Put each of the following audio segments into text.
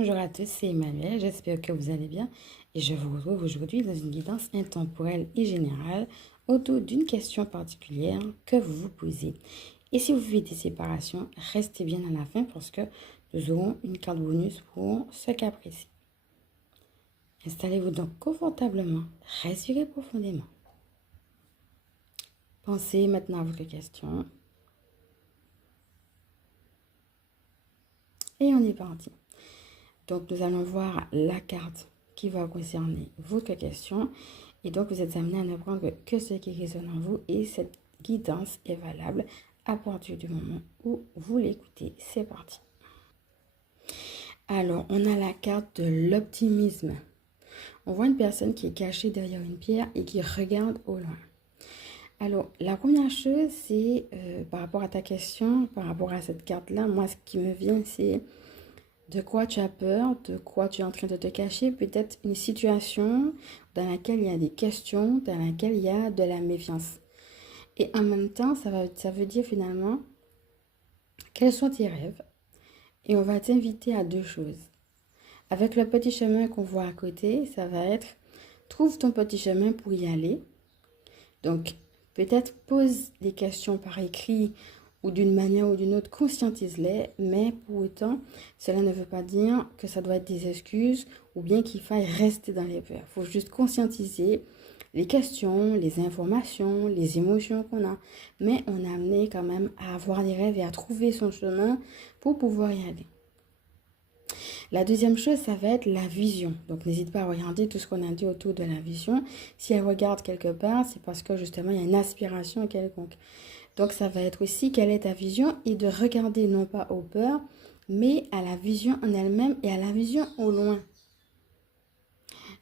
Bonjour à tous, c'est Emmanuel, j'espère que vous allez bien et je vous retrouve aujourd'hui dans une guidance intemporelle et générale autour d'une question particulière que vous vous posez. Et si vous vivez des séparations, restez bien à la fin parce que nous aurons une carte bonus pour ce cas précis. Installez-vous donc confortablement, respirez profondément. Pensez maintenant à votre question. Et on est parti. Donc, nous allons voir la carte qui va concerner votre question. Et donc, vous êtes amené à ne prendre que ce qui résonne en vous. Et cette guidance est valable à partir du moment où vous l'écoutez. C'est parti. Alors, on a la carte de l'optimisme. On voit une personne qui est cachée derrière une pierre et qui regarde au loin. Alors, la première chose, c'est par rapport à ta question, par rapport à cette carte-là, moi, ce qui me vient, c'est de quoi tu as peur, de quoi tu es en train de te cacher, peut-être une situation dans laquelle il y a des questions, dans laquelle il y a de la méfiance. Et en même temps, ça veut dire finalement, quels sont tes rêves? Et on va t'inviter à deux choses. Avec le petit chemin qu'on voit à côté, ça va être, trouve ton petit chemin pour y aller. Donc, peut-être pose des questions par écrit ou d'une manière ou d'une autre, conscientise-les, mais pour autant, cela ne veut pas dire que ça doit être des excuses ou bien qu'il faille rester dans les peurs. Il faut juste conscientiser les questions, les informations, les émotions qu'on a, mais on est amené quand même à avoir des rêves et à trouver son chemin pour pouvoir y aller. La deuxième chose, ça va être la vision. Donc, n'hésite pas à regarder tout ce qu'on a dit autour de la vision. Si elle regarde quelque part, c'est parce que justement, il y a une aspiration quelconque. Donc, ça va être aussi quelle est ta vision et de regarder non pas aux peurs, mais à la vision en elle-même et à la vision au loin.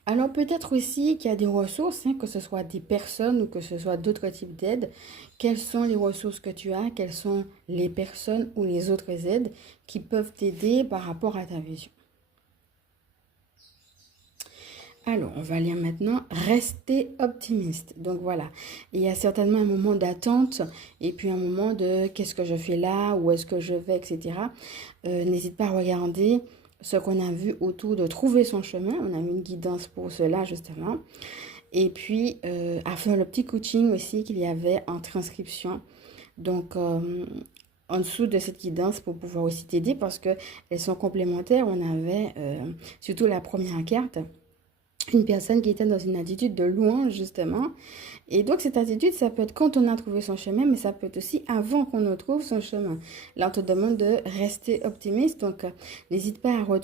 Alors, peut-être aussi qu'il y a des ressources, que ce soit des personnes ou que ce soit d'autres types d'aides. Quelles sont les ressources que tu as? Quelles sont les personnes ou les autres aides qui peuvent t'aider par rapport à ta vision? Alors, on va lire maintenant rester optimiste. Donc voilà, il y a certainement un moment d'attente et puis un moment de qu'est-ce que je fais là, où est-ce que je vais, etc. N'hésite pas à regarder ce qu'on a vu autour de trouver son chemin. On a eu une guidance pour cela justement. Et puis, à faire le petit coaching aussi qu'il y avait en transcription. Donc, en dessous de cette guidance pour pouvoir aussi t'aider parce qu'elles sont complémentaires. On avait surtout la première carte. Une personne qui était dans une attitude de louange, justement. Et donc, cette attitude, ça peut être quand on a trouvé son chemin, mais ça peut être aussi avant qu'on ne trouve son chemin. Là, on te demande de rester optimiste. Donc, n'hésite pas à retrouver